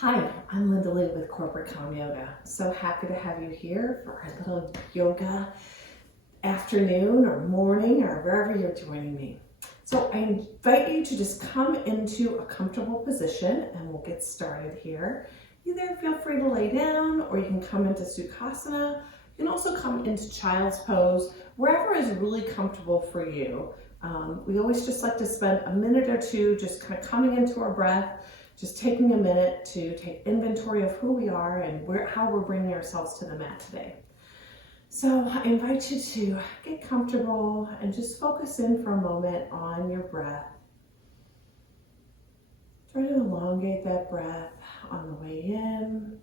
Hi, I'm Linda Lee with Corporate Calm Yoga. So happy to have you here for our little yoga afternoon or morning or wherever you're joining me. So I invite you to just come into a comfortable position and we'll get started here. Either feel free to lay down or you can come into Sukhasana. You can also come into Child's Pose, wherever is really comfortable for you. We always just like to spend a minute or two just kind of coming into our breath, just taking a minute to take inventory of who we are and how we're bringing ourselves to the mat today. So I invite you to get comfortable and just focus in for a moment on your breath. Try to elongate that breath on the way in.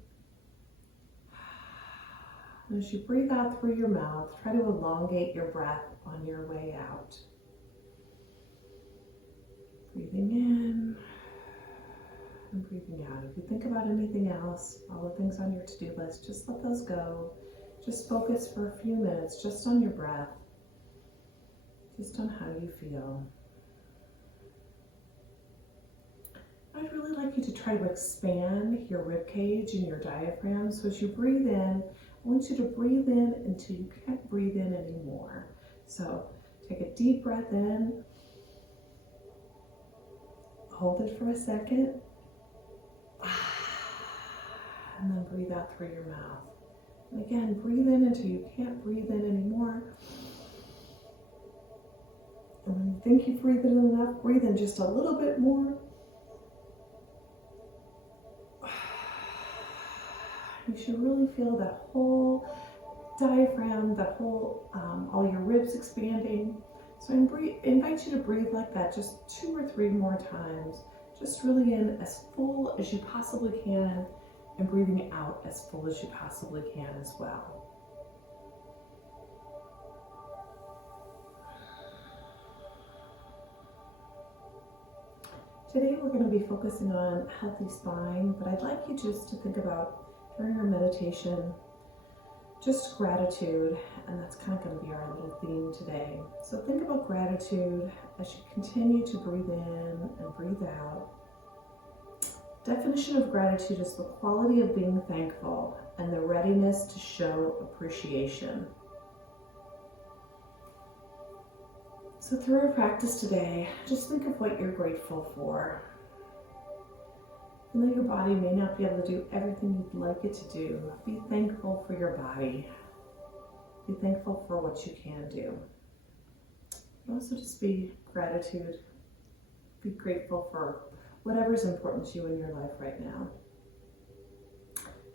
And as you breathe out through your mouth, try to elongate your breath on your way out. Breathing in and breathing out. If you think about anything else, all the things on your to-do list, just let those go. Just focus for a few minutes just on your breath, just on how you feel. I'd really like you to try to expand your rib cage and your diaphragm. So as you breathe in, I want you to breathe in until you can't breathe in anymore. So take a deep breath in, hold it for a second, and then breathe out through your mouth. And again, breathe in until you can't breathe in anymore. And when you think you've breathed in enough, breathe in just a little bit more. You should really feel that whole diaphragm, that whole, all your ribs expanding. So I invite you to breathe like that just 2 or 3 more times. Just really in as full as you possibly can and breathing out as full as you possibly can as well. Today we're going to be focusing on healthy spine, but I'd like you just to think about during our meditation, just gratitude, and that's kind of going to be our little theme today. So think about gratitude as you continue to breathe in and breathe out. Definition of gratitude is the quality of being thankful and the readiness to show appreciation. So through our practice today, just think of what you're grateful for. Even though your body may not be able to do everything you'd like it to do, be thankful for your body. Be thankful for what you can do. But also just be gratitude. Be grateful for whatever's important to you in your life right now.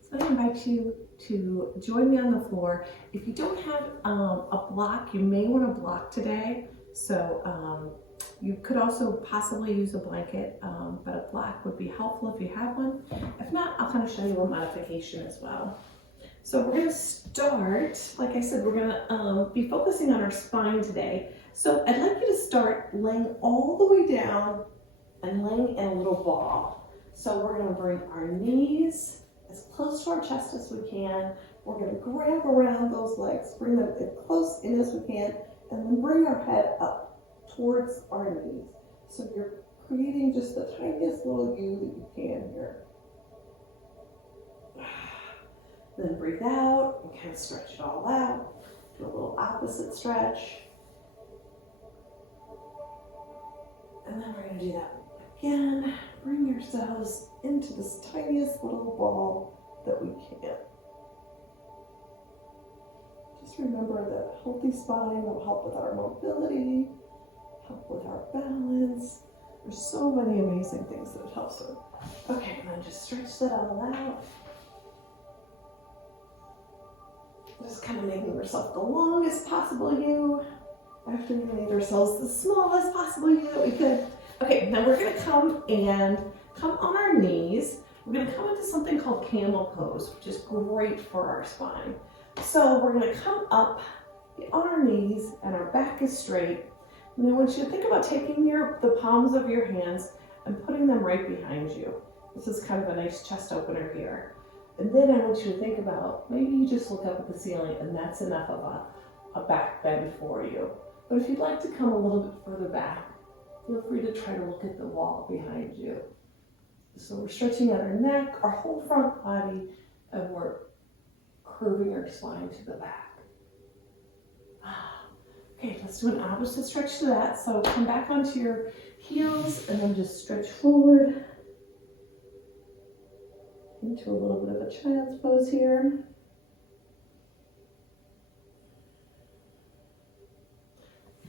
So I invite you to join me on the floor. If you don't have a block, you may want to block today. So you could also possibly use a blanket, but a block would be helpful if you have one. If not, I'll kind of show you a modification as well. So we're going to start, like I said, we're going to be focusing on our spine today. So I'd like you to start laying all the way down and laying in a little ball. So we're going to bring our knees as close to our chest as we can. We're going to grab around those legs, bring them as close in as we can, and then bring our head up towards our knees. So you're creating just the tiniest little U that you can here. Then breathe out and kind of stretch it all out. Do a little opposite stretch. And then we're going to do that again. Bring yourselves into this tiniest little ball that we can. Just remember that a healthy spine will help with our mobility, help with our balance. There's so many amazing things that it helps with. Okay, and then just stretch that all out. Just kind of making ourselves the longest possible U after we made ourselves the smallest possible U that we could. Okay, now we're going to come on our knees. We're going to come into something called camel pose, which is great for our spine. So we're going to come up on our knees and our back is straight. And I want you to think about taking the palms of your hands and putting them right behind you. This is kind of a nice chest opener here. And then I want you to think about, maybe you just look up at the ceiling and that's enough of a back bend for you. But if you'd like to come a little bit further back, feel free to try to look at the wall behind you. So we're stretching out our neck, our whole front body, and we're curving our spine to the back. Okay, let's do an opposite stretch to that. So come back onto your heels and then just stretch forward into a little bit of a child's pose here.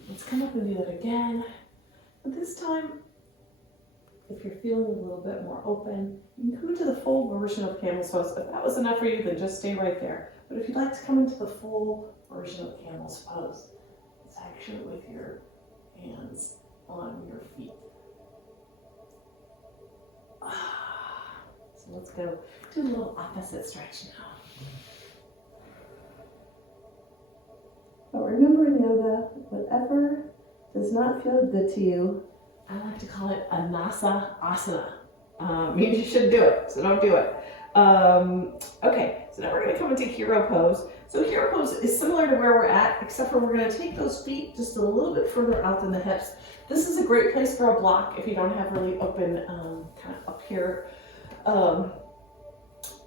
Let's come up and do that again. And this time, if you're feeling a little bit more open, you can come into the full version of camel's pose. If that was enough for you, then just stay right there. But if you'd like to come into the full version of camel's pose, it's actually with your hands on your feet. So let's go do a little opposite stretch now. But remember in yoga, whatever does not feel good to you, I like to call it a nasa asana. Means you shouldn't do it, so don't do it. Okay, so now we're going to come into hero pose. So hero pose is similar to where we're at, except for we're going to take those feet just a little bit further out than the hips. This is a great place for a block if you don't have really open kind of up here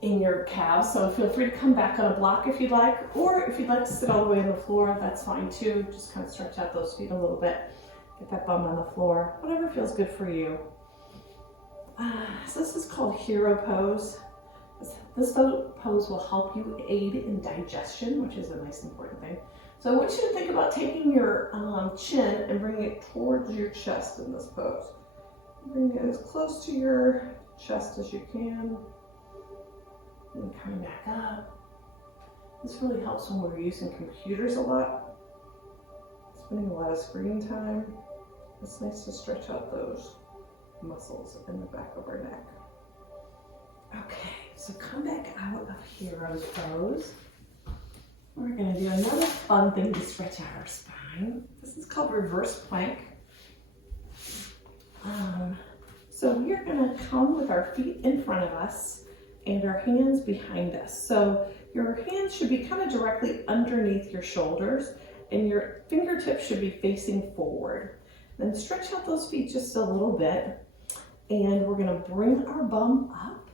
in your calves. So feel free to come back on a block if you'd like, or if you'd like to sit all the way on the floor, that's fine too. Just kind of stretch out those feet a little bit. Get that bum on the floor, whatever feels good for you. So this is called hero pose. This pose will help you aid in digestion, which is a nice important thing. So I want you to think about taking your chin and bringing it towards your chest in this pose. Bring it as close to your chest as you can. And coming back up. This really helps when we're using computers a lot, spending a lot of screen time. It's nice to stretch out those muscles in the back of our neck. Okay, so come back out of hero's pose. We're going to do another fun thing to stretch out our spine. This is called reverse plank. So we're going to come with our feet in front of us and our hands behind us. So your hands should be kind of directly underneath your shoulders and your fingertips should be facing forward. Then stretch out those feet just a little bit, and we're going to bring our bum up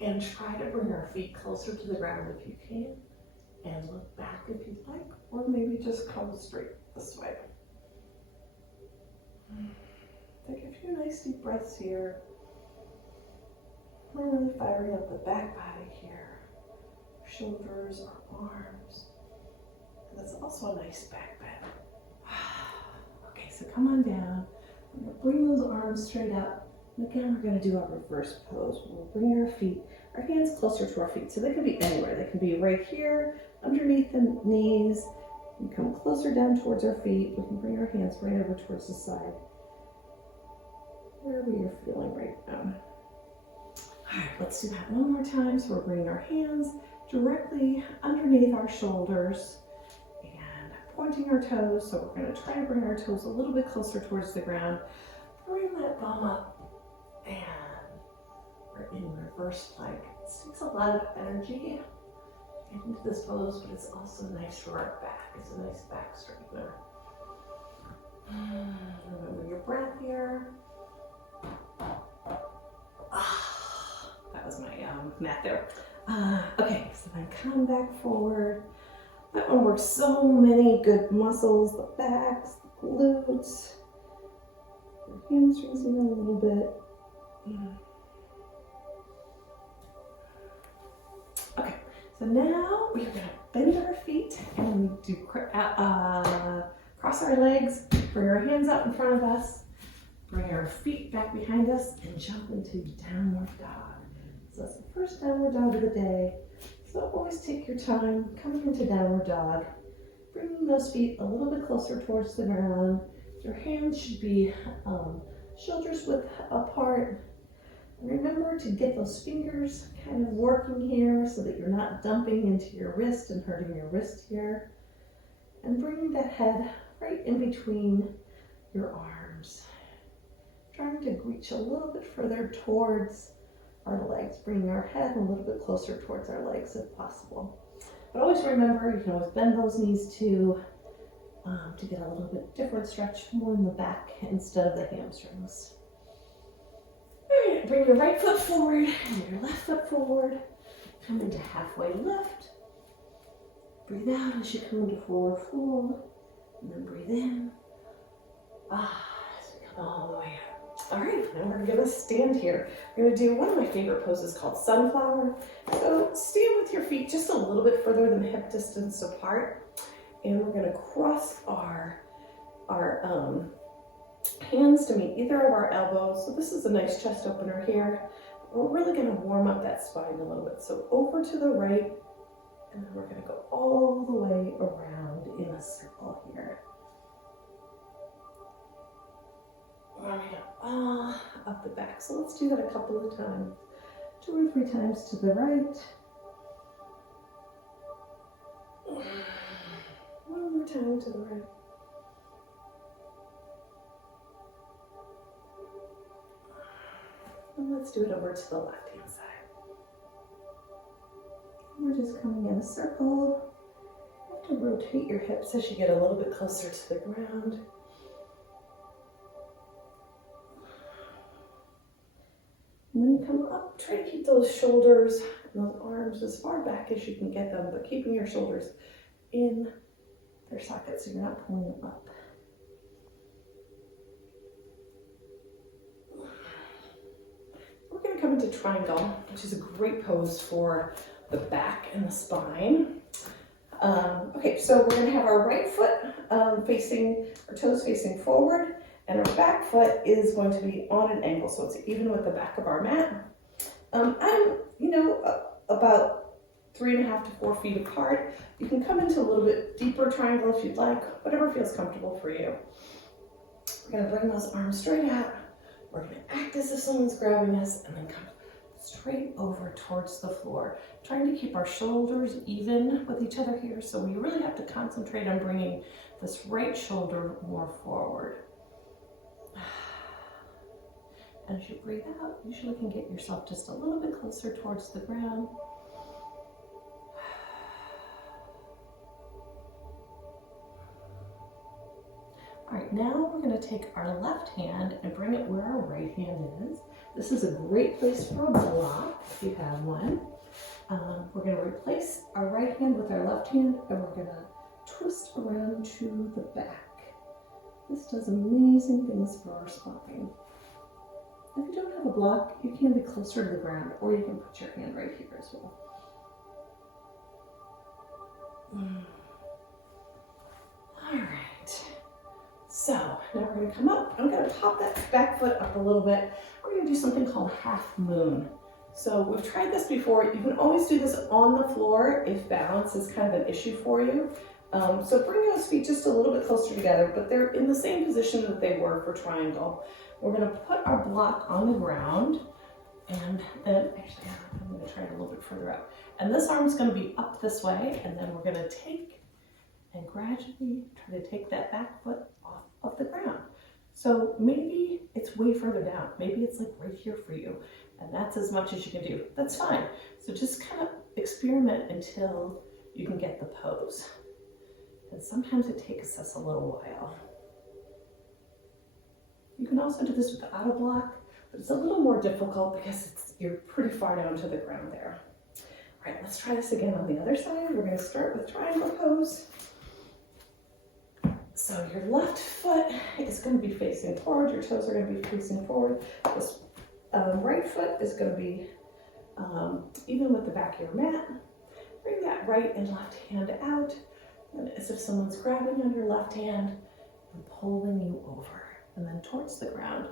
and try to bring our feet closer to the ground if you can, and look back if you'd like, or maybe just come straight this way. Take a few nice deep breaths here. We're really firing up the back body here, shoulders, our arms, and that's also a nice back bend. Okay, so come on down. We're going to bring those arms straight up. And again, we're going to do our reverse pose. We'll bring our feet, our hands closer to our feet. So they can be anywhere. They can be right here, underneath the knees. We come closer down towards our feet. We can bring our hands right over towards the side. Wherever you're feeling right now. All right, let's do that one more time. So we're bringing our hands directly underneath our shoulders and pointing our toes. So we're going to try to bring our toes a little bit closer towards the ground. Bring that bum up, and we're in reverse plank. This takes a lot of energy to get into this pose, but it's also nice for our back. It's a nice back straightener. Remember your breath here. That was my mat there. Okay, so then come back forward. That one works so many good muscles, the backs, the glutes, your hamstrings even a little bit. Okay, so now we're gonna bend our feet and do cross our legs, bring our hands up in front of us, bring our feet back behind us, and jump into downward dog. So that's the first downward dog of the day. So always take your time coming into downward dog, bringing those feet a little bit closer towards the ground. Your hands should be shoulders width apart. Remember to get those fingers kind of working here so that you're not dumping into your wrist and hurting your wrist here. And bringing that head right in between your arms. Trying to reach a little bit further towards our legs, bringing our head a little bit closer towards our legs if possible. But always remember, you can always bend those knees too to get a little bit different stretch, more in the back instead of the hamstrings. All right, right, bring your right foot forward and your left foot forward. Come into halfway lift. Breathe out as you come into forward fold. And then breathe in. As we come all the way up. All right, now we're gonna stand here. We're gonna do one of my favorite poses called sunflower. So stand with your feet just a little bit further than hip distance apart. And we're gonna cross our hands to meet either of our elbows. So this is a nice chest opener here. We're really gonna warm up that spine a little bit. So over to the right, and then we're gonna go all the way around in a circle here. Warming up the back. So let's do that a couple of times. 2 or 3 times to the right. One more time to the right. And let's do it over to the left-hand side. We're just coming in a circle. You have to rotate your hips as you get a little bit closer to the ground. And when you come up, try to keep those shoulders and those arms as far back as you can get them, but keeping your shoulders in their sockets so you're not pulling them up. We're going to come into triangle, which is a great pose for the back and the spine. Okay, so we're going to have our right foot facing, our toes facing forward, and our back foot is going to be on an angle, so it's even with the back of our mat. I'm, about 3.5 to 4 feet apart. You can come into a little bit deeper triangle if you'd like, whatever feels comfortable for you. We're going to bring those arms straight out. We're going to act as if someone's grabbing us and then come straight over towards the floor. Trying to keep our shoulders even with each other here, so we really have to concentrate on bringing this right shoulder more forward. And as you breathe out, you usually can get yourself just a little bit closer towards the ground. All right, now we're going to take our left hand and bring it where our right hand is. This is a great place for a block if you have one. We're going to replace our right hand with our left hand, and we're going to twist around to the back. This does amazing things for our spine. If you don't have a block, you can be closer to the ground, or you can put your hand right here as well. All right. So now we're going to come up. I'm going to pop that back foot up a little bit. We're going to do something called half moon. So we've tried this before. You can always do this on the floor if balance is kind of an issue for you. So bring those feet just a little bit closer together, but they're in the same position that they were for triangle. We're going to put our block on the ground, and then actually I'm going to try it a little bit further up. And this arm's going to be up this way, and then we're going to take and gradually try to take that back foot off of the ground. So maybe it's way further down. Maybe it's like right here for you, and that's as much as you can do. That's fine. So just kind of experiment until you can get the pose. And sometimes it takes us a little while. You can also do this without a block, but it's a little more difficult because you're pretty far down to the ground there. All right, let's try this again on the other side. We're going to start with triangle pose. So your left foot is going to be facing forward. Your toes are going to be facing forward. This right foot is going to be even with the back of your mat. Bring that right and left hand out, and as if someone's grabbing on your left hand and pulling you over. And then towards the ground,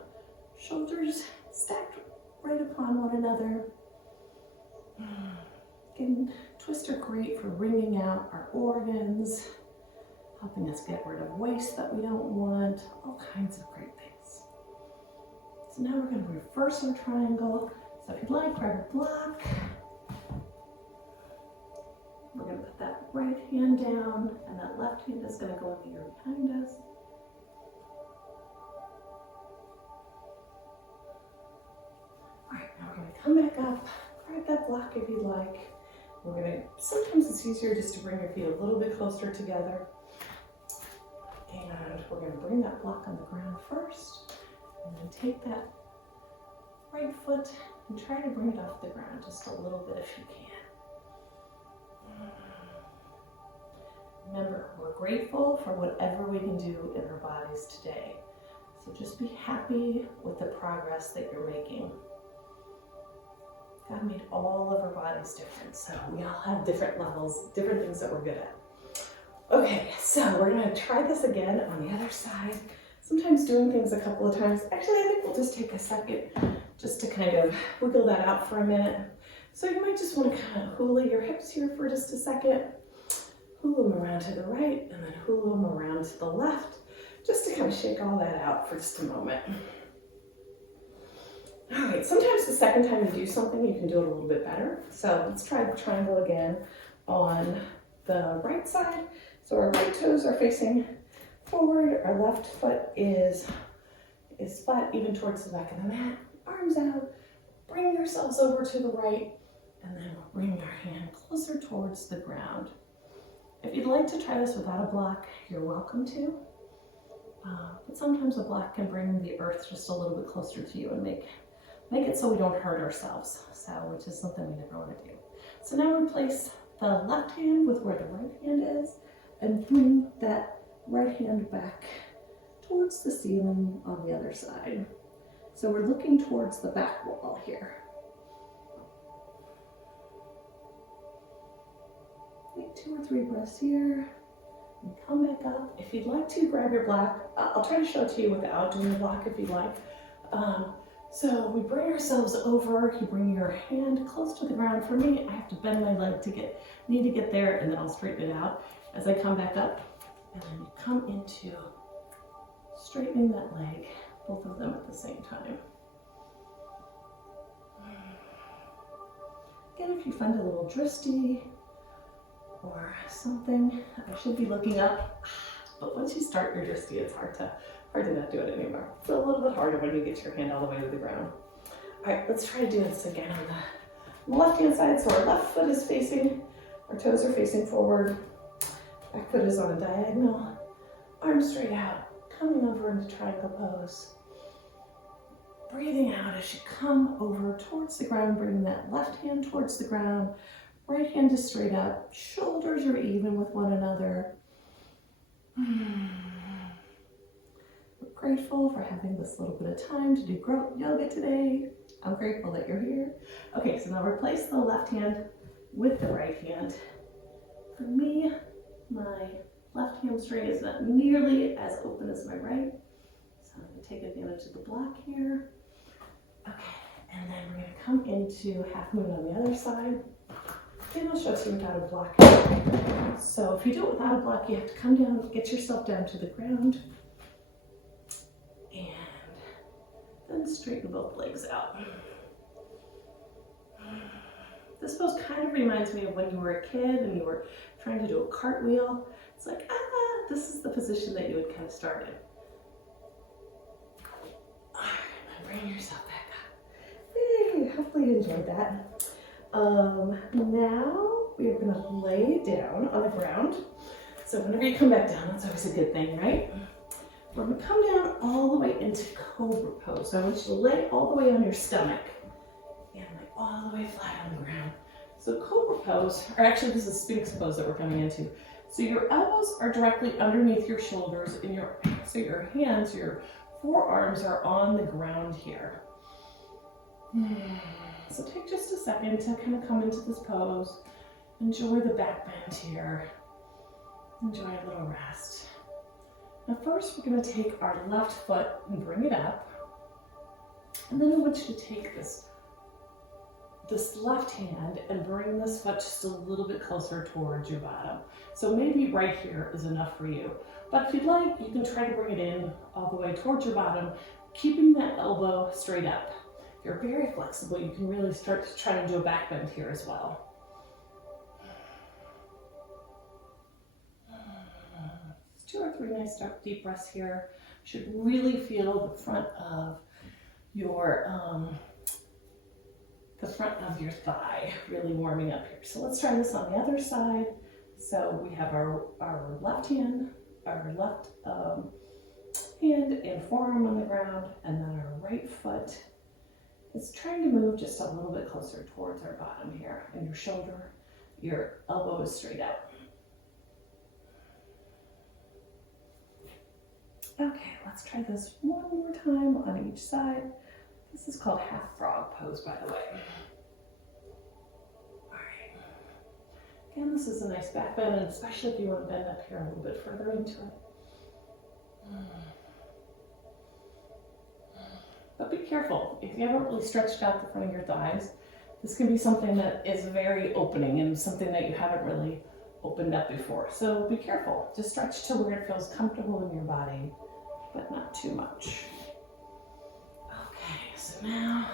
shoulders stacked right upon one another. Again, twists are great for wringing out our organs, helping us get rid of waste that we don't want, all kinds of great things. So now we're going to reverse our triangle. So if you'd like, grab a block. We're going to put that right hand down, and that left hand is going to go in the air behind us. Now we're going to come back up, grab that block if you'd like. We're going to, sometimes it's easier just to bring your feet a little bit closer together. And we're going to bring that block on the ground first, and then take that right foot and try to bring it off the ground just a little bit if you can. Remember, we're grateful for whatever we can do in our bodies today. So just be happy with the progress that you're making. God made all of our bodies different, so we all have different levels, different things that we're good at. Okay, so we're gonna try this again on the other side. Sometimes doing things a couple of times. Actually, I think we'll just take a second just to kind of wiggle that out for a minute. So you might just want to kind of hula your hips here for just a second. Hula them around to the right and then hula them around to the left, just to kind of shake all that out for just a moment. All right, sometimes the second time you do something, you can do it a little bit better. So let's try the triangle again on the right side. So our right toes are facing forward, our left foot is flat, even towards the back of the mat. Arms out, bring yourselves over to the right, and then we'll bring our hand closer towards the ground. If you'd like to try this without a block, you're welcome to. But sometimes a block can bring the earth just a little bit closer to you and make it so we don't hurt ourselves, which is something we never want to do. So now replace the left hand with where the right hand is and bring that right hand back towards the ceiling on the other side. So we're looking towards the back wall here. Take 2 or 3 breaths here and come back up. If you'd like to, grab your block. I'll try to show it to you without doing the block if you'd like. So we bring ourselves over, you bring your hand close to the ground. For me, I have to bend my leg to get there, and then I'll straighten it out as I come back up. And then you come into straightening that leg, both of them at the same time. Again, if you find a little dristy or something, I should be looking up. But once you start your dristy, it's hard to not do it anymore. It's a little bit harder when you get your hand all the way to the ground. All right, let's try to do this again on the left-hand side. So our left foot is facing, our toes are facing forward. Back foot is on a diagonal. Arms straight out, coming over into triangle pose. Breathing out as you come over towards the ground, bringing that left hand towards the ground. Right hand is straight up. Shoulders are even with one another. We're grateful for having this little bit of time to do yoga today. I'm grateful that you're here. Okay, so now replace the left hand with the right hand. For me, my left hamstring is not nearly as open as my right. So I'm going to take advantage of the block here. Okay, and then we're going to come into half moon on the other side. Again, I'll show it to you without a block. So if you do it without a block, you have to come down, get yourself down to the ground, and then straighten both legs out. This pose kind of reminds me of when you were a kid and you were trying to do a cartwheel. It's like, this is the position that you would kind of start in. All right, bring yourself back up. Yay, hopefully you enjoyed that. Now we are going to lay down on the ground. So whenever you come back down, that's always a good thing, right? We're going to come down all the way into cobra pose. So I want you to lay all the way on your stomach and lay all the way flat on the ground. So cobra pose, or actually this is sphinx pose that we're coming into. So your elbows are directly underneath your shoulders, and your hands, your forearms are on the ground here. So take just a second to kind of come into this pose. Enjoy the back bend here. Enjoy a little rest. Now first we're going to take our left foot and bring it up. And then I want you to take this left hand and bring this foot just a little bit closer towards your bottom. So maybe right here is enough for you. But if you'd like, you can try to bring it in all the way towards your bottom, keeping that elbow straight up. If you're very flexible, you can really start to try to do a back bend here as well. Just 2 or 3 nice deep breaths here. You should really feel the front of your thigh really warming up here. So let's try this on the other side. So we have our left hand, hand and forearm on the ground, and then our right foot is trying to move just a little bit closer towards our bottom here, and your shoulder, your elbow is straight out. Okay, let's try this one more time on each side. This is called half frog pose, by the way. All right. Again, this is a nice back bend, and especially if you want to bend up here a little bit further into it. But be careful. If you haven't really stretched out the front of your thighs, this can be something that is very opening and something that you haven't really opened up before. So be careful. Just stretch to where it feels comfortable in your body, but not too much. Okay, so now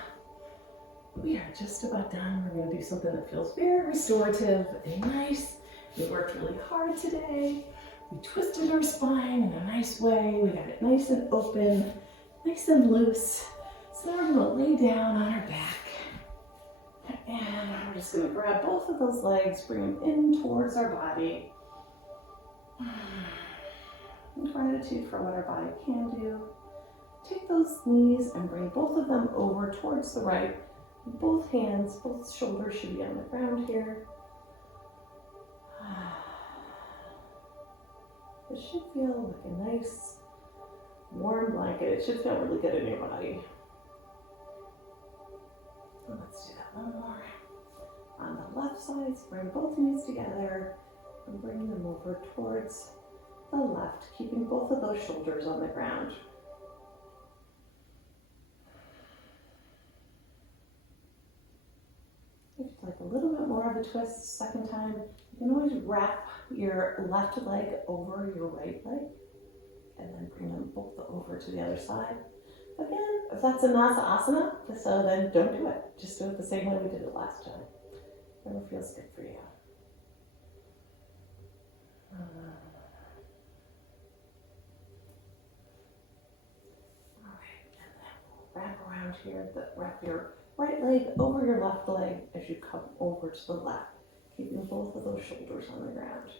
we are just about done. We're going to do something that feels very restorative and nice. We worked really hard today. We twisted our spine in a nice way. We got it nice and open, nice and loose. So now we're going to lay down on our back. And we're just going to grab both of those legs, bring them in towards our body. And gratitude for what our body can do. Take those knees and bring both of them over towards the right. Both hands, both shoulders should be on the ground here. It should feel like a nice warm blanket. It should feel really good in your body. Let's do that one more. On the left side, bring both knees together and bring them over towards the left, keeping both of those shoulders on the ground. If you'd like a little bit more of a twist, second time, you can always wrap your left leg over your right leg and then bring them both over to the other side. Again, if that's a Nasa asana, so then don't do it. Just do it the same way we did it last time. Whatever feels good for you. All right, and then we'll wrap around here. Wrap your right leg over your left leg as you come over to the left, keeping both of those shoulders on the ground.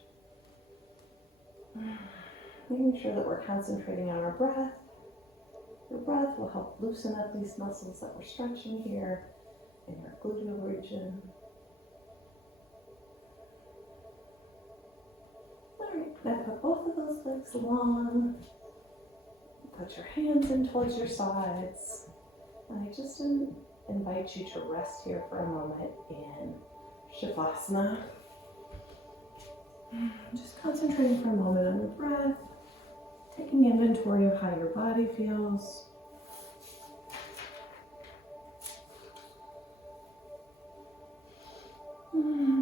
Making sure that we're concentrating on our breath. Your breath will help loosen up these muscles that we're stretching here in your gluteal region. All right, now put both of those legs long. Put your hands in towards your sides. And I just invite you to rest here for a moment in Shavasana. Just concentrating for a moment on your breath. Taking inventory of how your body feels.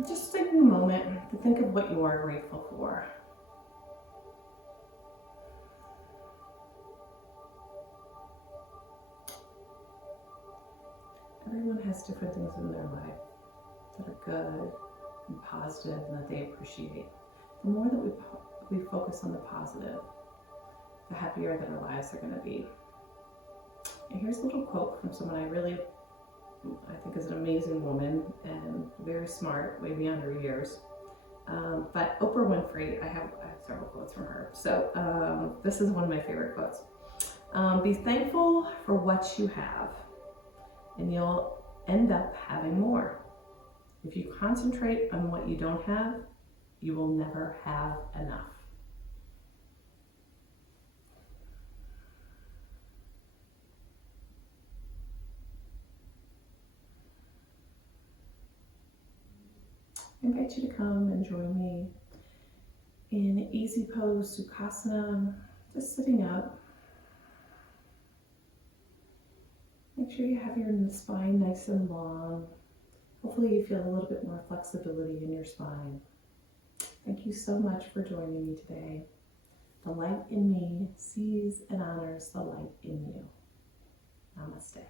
Just taking a moment to think of what you are grateful for. Everyone has different things in their life that are good and positive and that they appreciate. The more that we focus on the positive, the happier that our lives are going to be. And here's a little quote from someone I think is an amazing woman and very smart, way beyond her years. But Oprah Winfrey, I have several quotes from her. So this is one of my favorite quotes. Be thankful for what you have, and you'll end up having more. If you concentrate on what you don't have, you will never have enough. I invite you to come and join me in easy pose Sukhasana, just sitting up. Make sure you have your spine nice and long. Hopefully you feel a little bit more flexibility in your spine. Thank you so much for joining me today. The light in me sees and honors the light in you. Namaste.